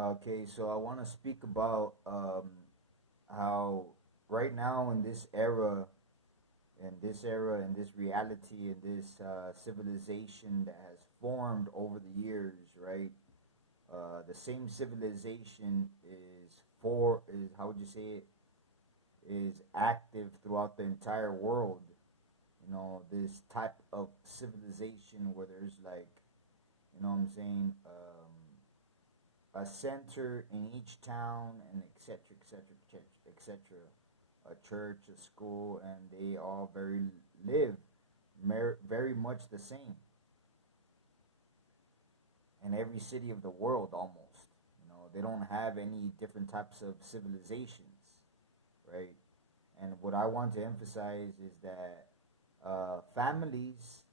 Okay, so I want to speak about how right now in this reality, in this civilization that has formed over the years, right? The same civilization is how would you say it is active throughout the entire world. You know, this type of civilization where there's like, you know what I'm saying, a center in each town and etc etc etc, a church, a school, and they all live very much the same in every city of the world almost. You know, they don't have any different types of civilizations, right? And what I want to emphasize is that families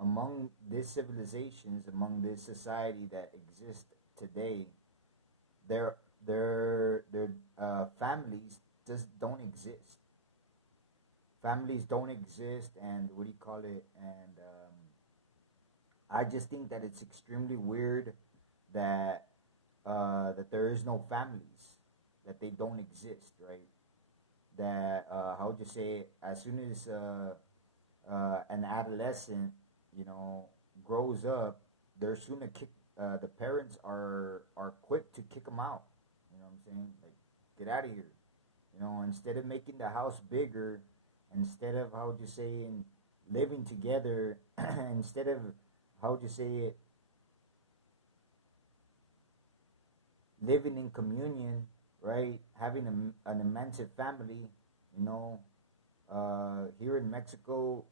among these civilizations, among this society that exists today, their their families just don't exist. Families don't exist, and what do you call it? And I just think that it's extremely weird that that there is no families, that they don't exist, right? That how would you say? As soon as an adolescent, you know, grows up, they're soon to kick. The parents are quick to kick them out. You know what I'm saying? Like, get out of here. You know, instead of making the house bigger, instead of how would you say in living together, instead of how would you say it, living in communion, right? Having an immense family, you know. Here in Mexico,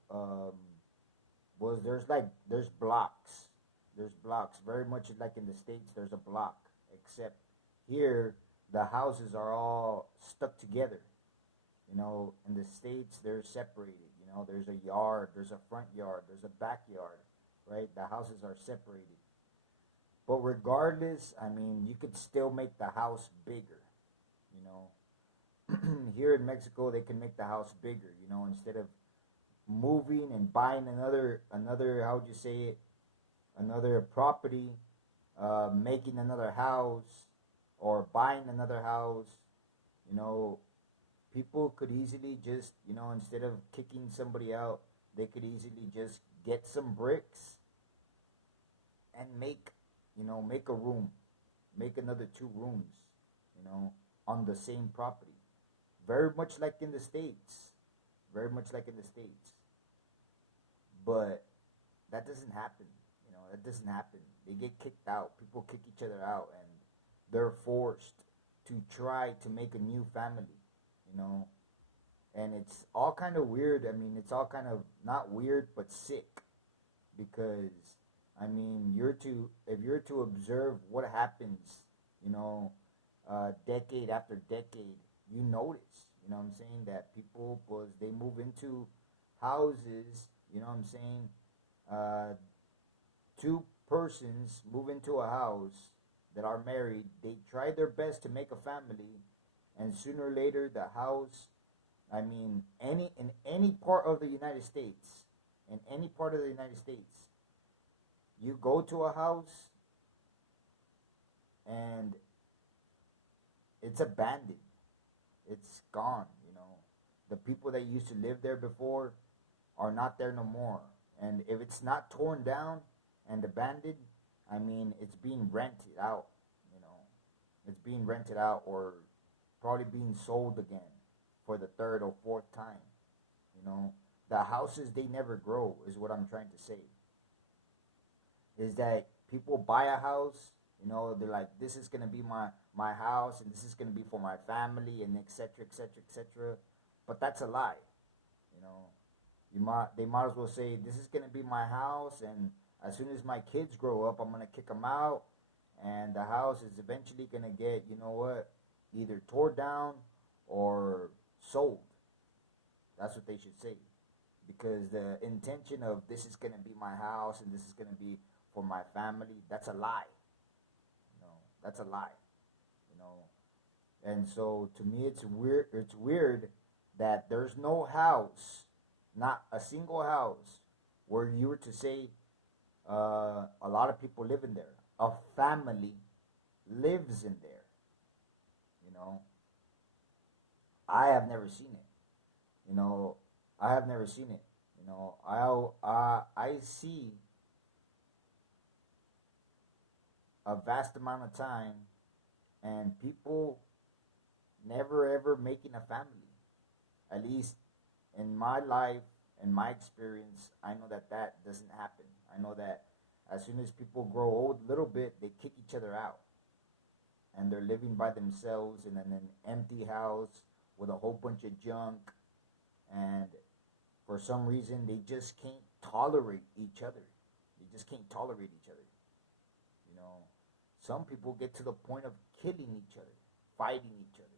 was there's blocks, there's blocks, very much like in the states. There's a block, except here the houses are all stuck together. You know, in the states they're separated. You know, there's a yard, there's a front yard, there's a backyard, right? The houses are separated. But regardless, I mean, you could still make the house bigger. You know, here in Mexico, they can make the house bigger. You know, instead of moving and buying another how would you say it, another property, making another house, or buying another house. You know, people could easily just, you know, instead of kicking somebody out, they could easily just get some bricks and make, you know, make a room, make another two rooms, you know, on the same property. Very much like in the States. Very much like in the States. But that doesn't happen. You know, that doesn't happen. They get kicked out. People kick each other out, and they're forced to try to make a new family, you know. And it's all kind of weird. I mean, it's all kind of not weird, but sick, because I mean, you're to if you're to observe what happens, you know, decade after decade, you notice, you know what I'm saying, that people was they move into houses, you know what I'm saying, uh, two persons move into a house that are married, they try their best to make a family, and sooner or later the house, I mean, any part of the United States, in any part of the United States, you go to a house and it's abandoned. It's gone, you know. The people that used to live there before are not there no more. And if it's not torn down and abandoned, I mean, it's being rented out, you know. It's being rented out, or probably being sold again for the third or fourth time, you know. The houses, they never grow, is what I'm trying to say. Is that people buy a house, you know, they're like, this is gonna be my house, and this is gonna be for my family, and etc etc etc. But that's a lie, you know. They might as well say, this is gonna be my house, and as soon as my kids grow up, I'm gonna kick them out, and the house is eventually gonna get, you know what, either tore down or sold. That's what they should say, because the intention of this is gonna be my house and this is gonna be for my family, that's a lie. You know, that's a lie. You know, and so to me, it's weird. It's weird that there's no house, not a single house, where you were to say a lot of people live in there, a family, lives in there. You know, I have never seen it. You know, I have never seen it. You know, I see a vast amount of time and people never ever making a family. At least in my life, in my experience, I know that that doesn't happen. I know that as soon as people grow old a little bit, they kick each other out and they're living by themselves in an empty house with a whole bunch of junk, and for some reason they just can't tolerate each other. They just can't tolerate each other. You know, some people get to the point of killing each other, fighting each other.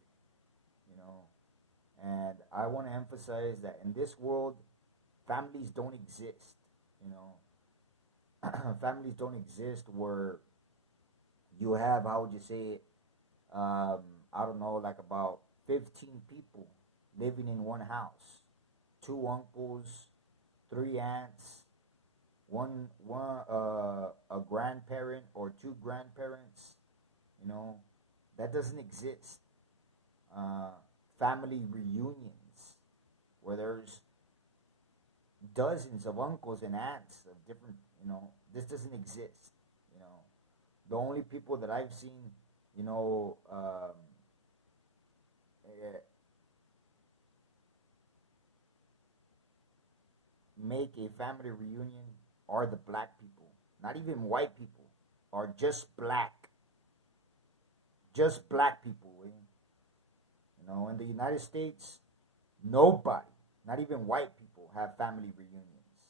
You know, and I want to emphasize that in this world, families don't exist. You know, families don't exist where you have, how would you say it? Um, I don't know, like about 15 people living in one house, two uncles, three aunts, one a grandparent or two grandparents. You know, that doesn't exist. Uh, Family reunions where there's dozens of uncles and aunts of different. You know, this doesn't exist. You know, the only people that I've seen, you know, eh, make a family reunion are the black people, not even white people, are just black people. You know, in the United States, nobody, not even white people, have family reunions.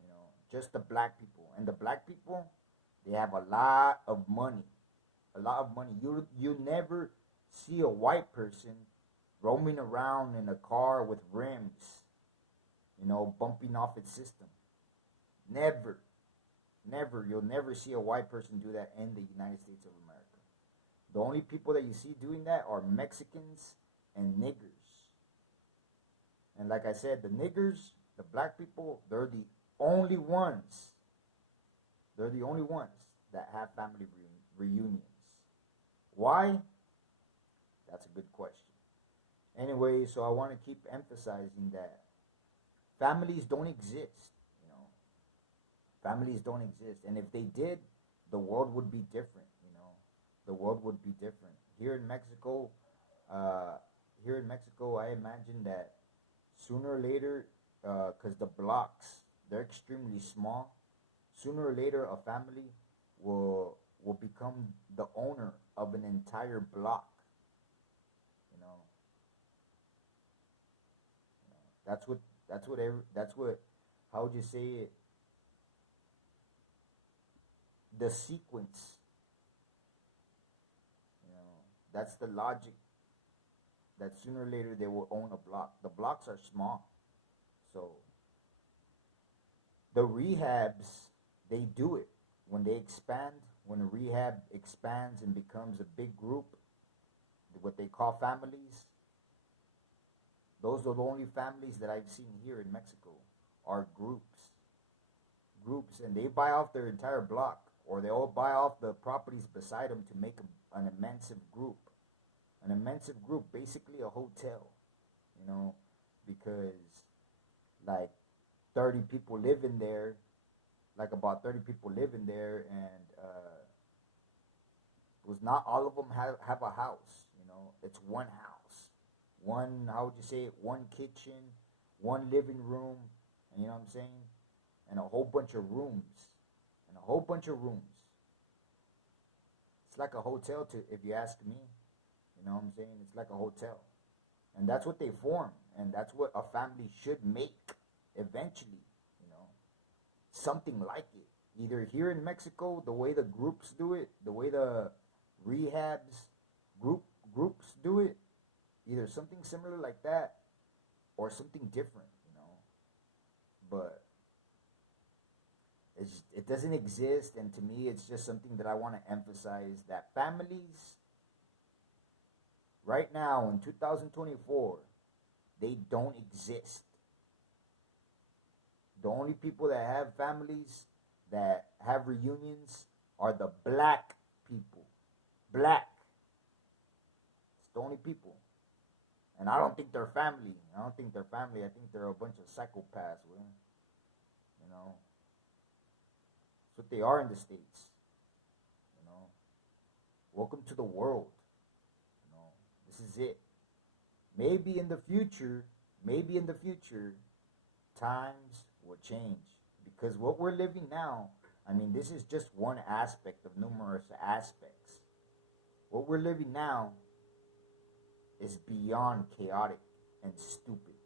You know, just the black people, and the black people, they have a lot of money, a lot of money. You never see a white person roaming around in a car with rims, you know, bumping off its system. Never, never. You'll never see a white person do that in the United States of America. The only people that you see doing that are Mexicans and niggers. And like I said, the niggers, the black people, they're the only ones. They're the only ones that have family reunions. Why? That's a good question. Anyway, so I want to keep emphasizing that families don't exist. You know, families don't exist, and if they did, the world would be different. You know, the world would be different. Uh, here in Mexico, I imagine that sooner or later, because the blocks they're extremely small, sooner or later a family will become the owner of an entire block. You know, that's what that's what, how would you say it, the sequence. You know, that's the logic that sooner or later they will own a block. The blocks are small, so the rehabs, they do it when they expand. When a rehab expands and becomes a big group, what they call families, those are the only families that I've seen here in Mexico are groups, and they buy off their entire block, or they all buy off the properties beside them to make an immense group, basically a hotel, you know, because like 30 people live in there, like about 30 people live in there, and was not all of them have a house, you know, it's one house, one, how would you say it, one kitchen, one living room, and you know what I'm saying, and a whole bunch of rooms, it's like a hotel, to if you ask me, you know what I'm saying, it's like a hotel, and that's what they form, and that's what a family should make eventually, you know, something like it. Either here in Mexico, the way the groups do it, the way the rehabs group groups do it, either something similar like that or something different, you know. But it doesn't exist, and to me, it's just something that I want to emphasize, that families right now in 2024, they don't exist. The only people that have families that have reunions are the black people. black. It's the only people. And I don't think they're family. I don't think they're family. I think they're a bunch of psychopaths, man. You know, that's what they are in the States. You know, welcome to the world. You know, this is it. Maybe in the future, times will change. Because what we're living now, I mean, this is just one aspect of numerous aspects. What we're living now is beyond chaotic and stupid.